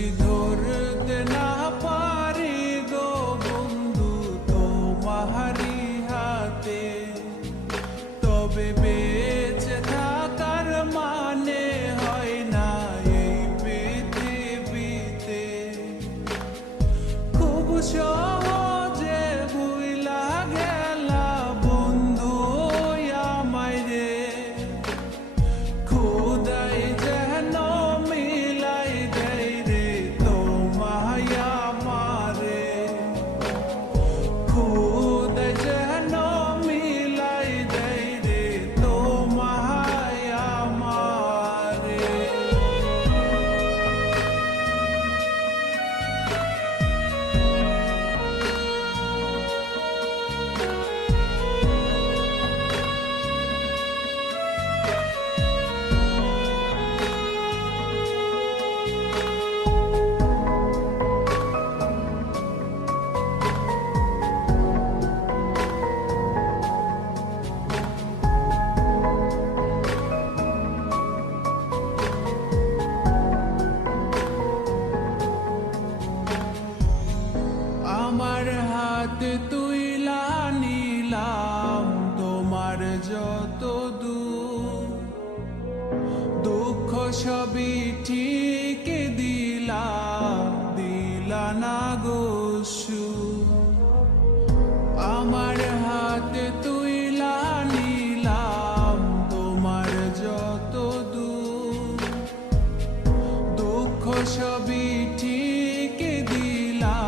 যদি ধরতে না পারি গো বন্ধু তোমারি হাতে, তবে বেঁচে থাকার মানে হয় না এই পৃথিবীতে। খুব সহজে ভুইলা গেলা বন্ধু আমায় রে, খোদাই যেন মিলাই দেয় রে তোমায় আমারে, খোদাই যেন মিলাই দেয় রে তোমায় আমারে। আমার হাতে তুইলা নিলাম তোমার যত দুঃখ সবই ঠিক দিলা না গো সুখ। আমার হাতে তুইলা নিলাম তোমার যত দুঃখ সবই ঠিক দিলা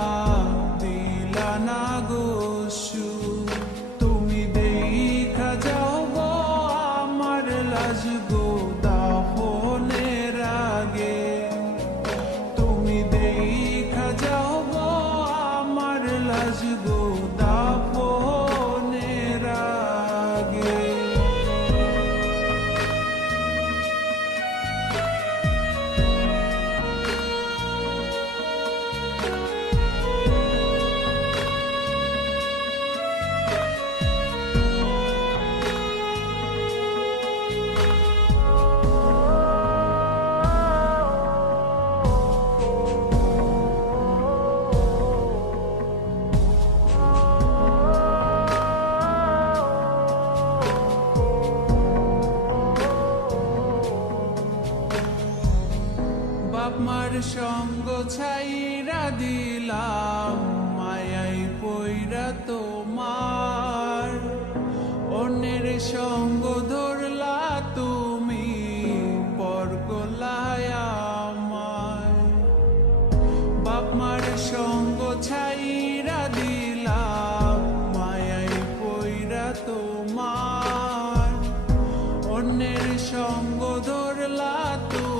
না গো সুখ। তুমি দেখা যাও গো আমার লাজ গো দাফনের আগে, তুমি দেখা যাও গো আমার লাজ গো দাফনের আগে। বাপ মার সঙ্গ ছাইরা দিলাম মায়াই পইরা তোমার, অন্যের সঙ্গ ধরলা তুমি পর করলায় আমায়। বাপ মার সঙ্গ ছাইরা দিলাম মায়াই পইরা তোমার, অন্যের সঙ্গ ধরলা তুমি